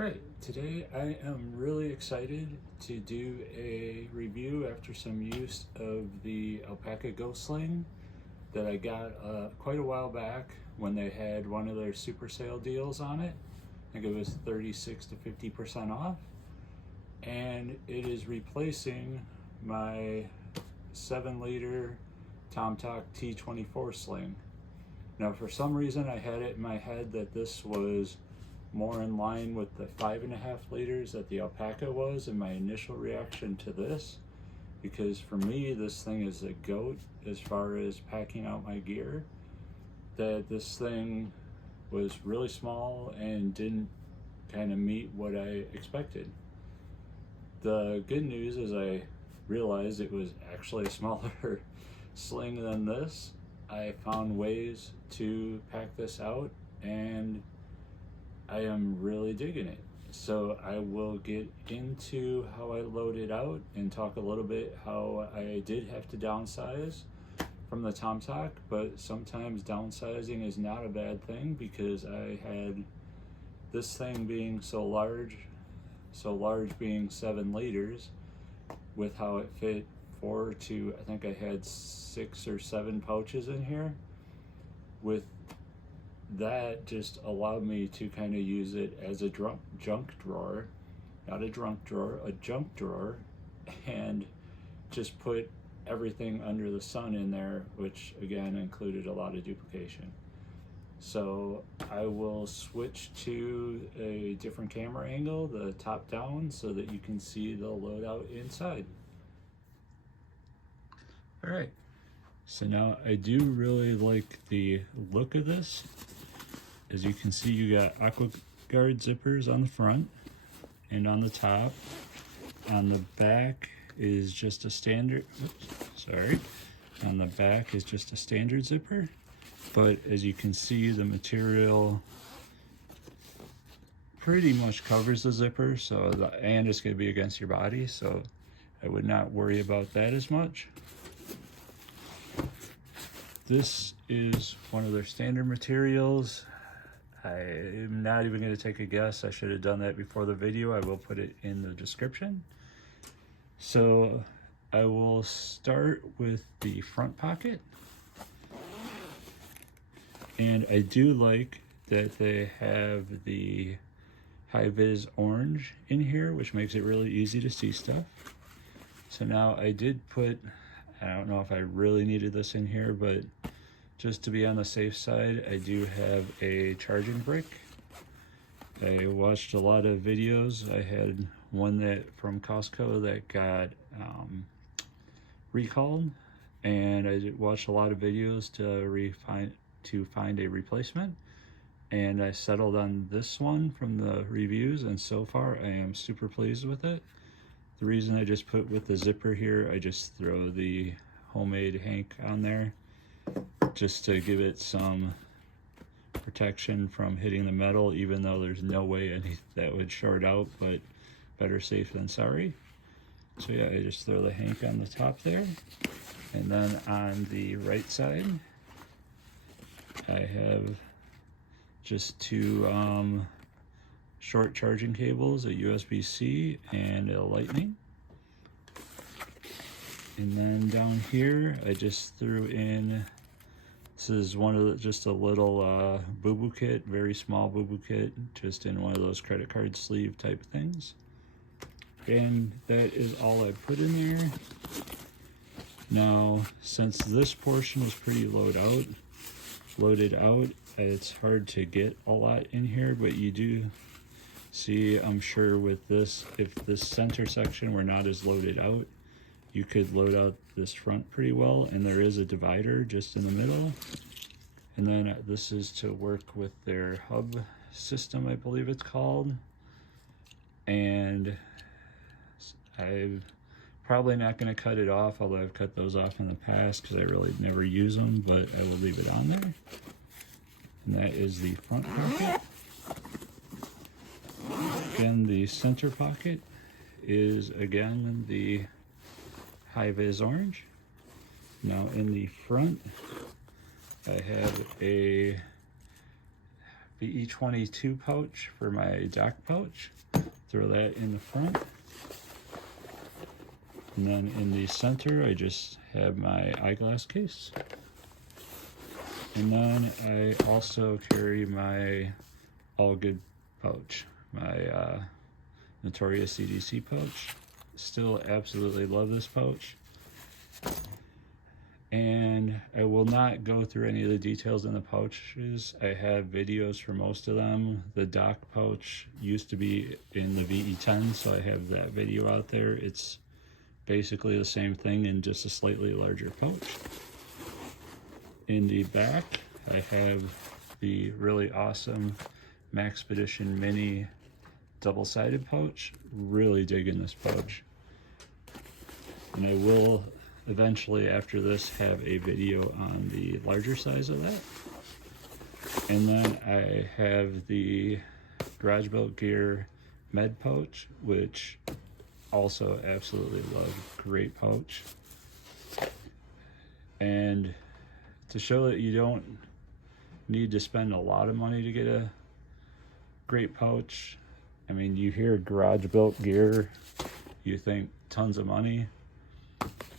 Alright, today I am really excited to do a review after some use of the Alpaka Ghost Sling that I got quite a while back when they had one of their super sale deals on it. I think it was 36 to 50% off. And it is replacing my 7-liter TomTalk T24 sling. Now for some reason I had it in my head that this was more in line with the 5.5 liters that the Alpaka was in my initial reaction to this, because for me this thing is a goat as far as packing out my gear. That this thing was really small and didn't kind of meet what I expected. The good news is I realized it was actually a smaller sling than this. I found ways to pack this out and I am really digging it. So I will get into how I load it out and talk a little bit how I did have to downsize from the TomTalk, but sometimes downsizing is not a bad thing, because I had this thing being so large being 7 liters, with how it fit 4 to, I think I had 6 or 7 pouches in here. With that just allowed me to kind of use it as a junk drawer, not a drunk drawer, a junk drawer, and just put everything under the sun in there, which again included a lot of duplication. So I will switch to a different camera angle, the top down, so that you can see the loadout inside. All right, so now I do really like the look of this. As you can see, you got aqua guard zippers on the front and on the top. On the back is just a standard, on the back is just a standard zipper. But as you can see, the material pretty much covers the zipper, so and it's going to be against your body, so I would not worry about that as much. This is one of their standard materials. I'm not even going to take a guess. I should have done that before the video. I will put it in the description. So I will start with the front pocket. And I do like that they have the high-vis orange in here, which makes it really easy to see stuff. So now I did put, I don't know if I really needed this in here, but just to be on the safe side, I do have a charging brick. I watched a lot of videos. I had one that from Costco that got recalled, and I watched a lot of videos to find a replacement, and I settled on this one from the reviews, and so far I am super pleased with it. The reason I just put with the zipper here, I just throw the homemade hank on there just to give it some protection from hitting the metal, even though there's no way that would short out, but better safe than sorry. So yeah, I just throw the hank on the top there. And then on the right side, I have just 2 short charging cables, a USB-C and a Lightning. And then down here, I just threw in, this is one of the, just a little boo-boo kit, very small boo-boo kit, just in one of those credit card sleeve type things. And that is all I put in there. Now, since this portion was pretty loaded out, it's hard to get a lot in here, but you do see, I'm sure with this, if this center section were not as loaded out, you could load out this front pretty well, and there is a divider just in the middle. And then this is to work with their hub system, I believe it's called. And I'm probably not going to cut it off, although I've cut those off in the past because I really never use them, but I will leave it on there. And that is the front pocket. Again, the center pocket is again the high-vis orange. Now in the front, I have a the E22 pouch for my dock pouch. Throw that in the front. And then in the center, I just have my eyeglass case. And then I also carry my All Good pouch, my Notorious CDC pouch. Still absolutely love this pouch. And I will not go through any of the details in the pouches. I have videos for most of them. The dock pouch used to be in the VE10, so I have that video out there. It's basically the same thing in just a slightly larger pouch. In the back, I have the really awesome Maxpedition Mini double-sided pouch. Really digging this pouch. And I will eventually, after this, have a video on the larger size of that. And then I have the Garage Built Gear Med pouch, which also absolutely love. Great pouch. And to show that you don't need to spend a lot of money to get a great pouch, I mean, you hear Garage Built Gear, you think tons of money.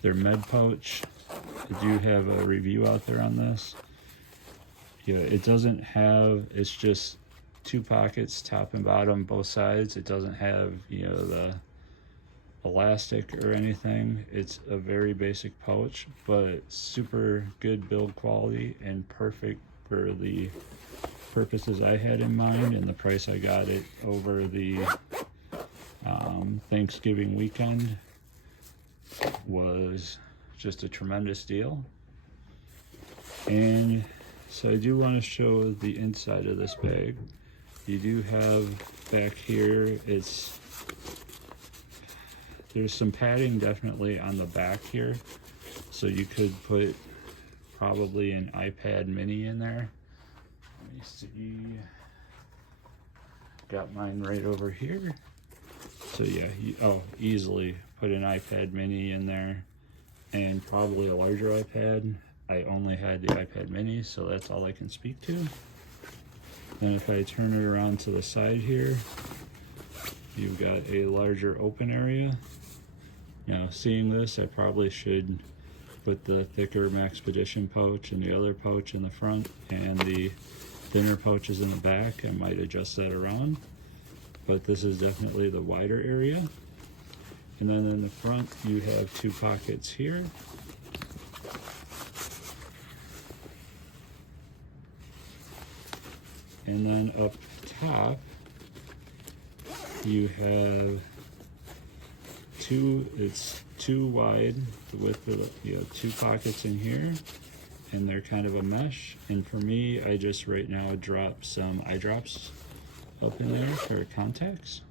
Their Med pouch, I do have a review out there on this. Yeah, it doesn't have, it's just 2 pockets, top and bottom, both sides. It doesn't have, you know, the elastic or anything. It's a very basic pouch, but super good build quality and perfect for the purposes I had in mind and the price I got it over the Thanksgiving weekend was just a tremendous deal. And so I do want to show the inside of this bag. You do have back here, there's some padding definitely on the back here, so you could put probably an iPad mini in there. Let me see, got mine right over here. So yeah, easily put an iPad mini in there and probably a larger iPad. I only had the iPad mini, so that's all I can speak to. Then if I turn it around to the side here, you've got a larger open area. Now, seeing this, I probably should put the thicker Maxpedition pouch and the other pouch in the front and the thinner pouches in the back. I might adjust that around, but this is definitely the wider area. And then in the front, you have 2 pockets here. And then up top, you have it's 2 wide, the width of you have 2 pockets in here, and they're kind of a mesh. And for me, I just right now drop some eye drops up in there for contacts.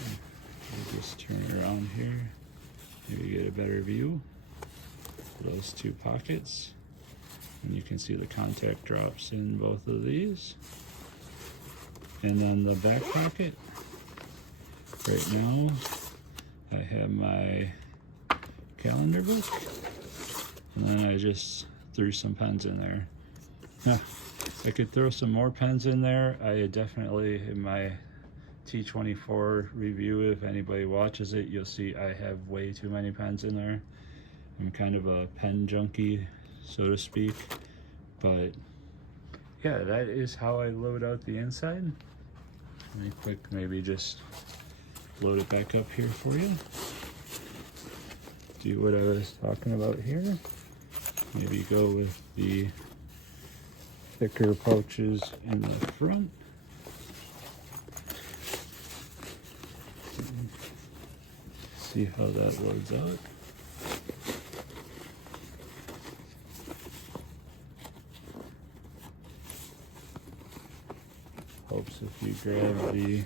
I'll just turn it around here, maybe get a better view of those 2 pockets. And you can see the contact drops in both of these. And then the back pocket, right now, I have my calendar book, and then I just threw some pens in there. Now, I could throw some more pens in there. I definitely, in my T24 review, if anybody watches it, you'll see I have way too many pens in there. I'm kind of a pen junkie, so to speak. But yeah, that is how I load out the inside. Let me quick maybe just load it back up here for you. Do what I was talking about here. Maybe go with the thicker pouches in the front. See how that loads out. Helps if you grab the,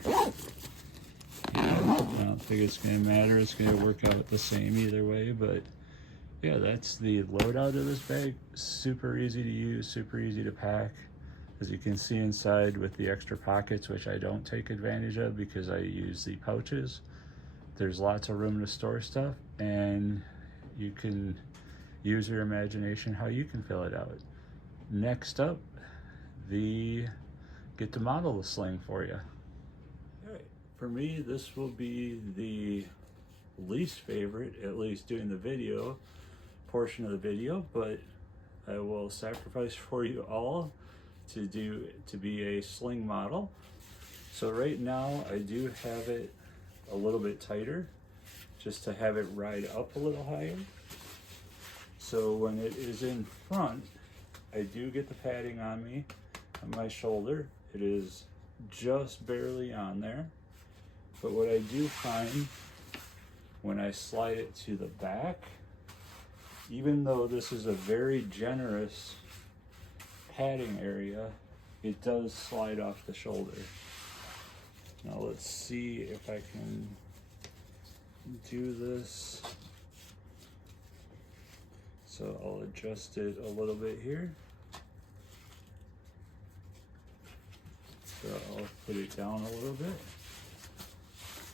I don't think it's going to matter, it's going to work out the same either way, but yeah, that's the loadout of this bag. Super easy to use, super easy to pack. As you can see inside with the extra pockets, which I don't take advantage of because I use the pouches, there's lots of room to store stuff, and you can use your imagination how you can fill it out. Next up, get to model the sling for you. All right, for me, this will be the least favorite, at least doing the video portion of the video, but I will sacrifice for you all to be a sling model. So right now I do have it a little bit tighter just to have it ride up a little higher. So when it is in front, I do get the padding on me, on my shoulder. It is just barely on there. But what I do find when I slide it to the back, even though this is a very generous padding area, it does slide off the shoulder. Now let's see if I can do this. So I'll adjust it a little bit here. So I'll put it down a little bit.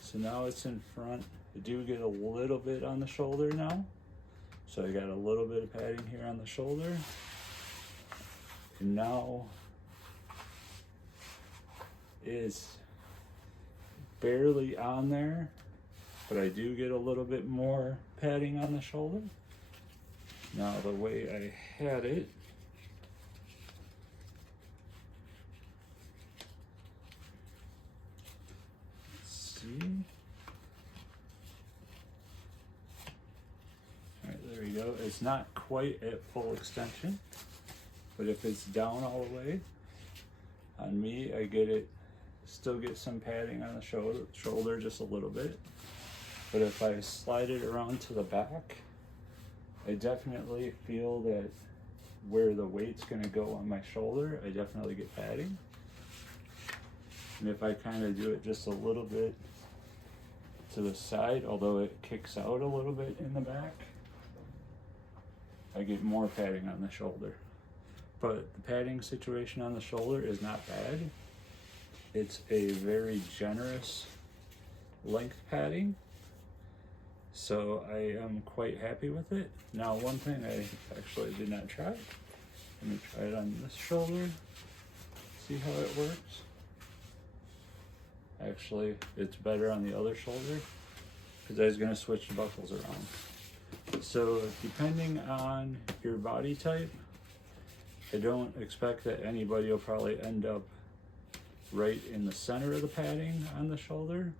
So now it's in front. I do get a little bit on the shoulder now. So I got a little bit of padding here on the shoulder. And now it's barely on there, but I do get a little bit more padding on the shoulder. Now the way I had it, let's see. All right, there we go. It's not quite at full extension, but if it's down all the way, on me, I get it, still get some padding on the shoulder just a little bit. But if I slide it around to the back, I definitely feel that where the weight's gonna go on my shoulder, I definitely get padding. And if I kind of do it just a little bit to the side, although it kicks out a little bit in the back, I get more padding on the shoulder. But the padding situation on the shoulder is not bad. It's a very generous length padding. So I am quite happy with it. Now, one thing I actually did not try. Let me try it on this shoulder, see how it works. Actually, it's better on the other shoulder because I was gonna switch the buckles around. So depending on your body type, I don't expect that anybody will probably end up right in the center of the padding on the shoulder,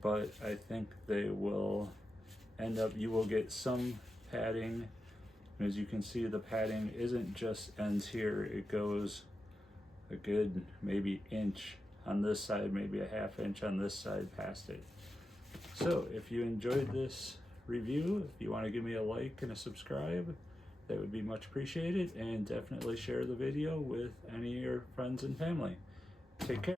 but I think they will end up, you will get some padding. As you can see, the padding isn't just ends here, it goes a good maybe inch on this side, maybe a half inch on this side past it. So if you enjoyed this review, if you want to give me a like and a subscribe, that would be much appreciated, and definitely share the video with any of your friends and family. Take care.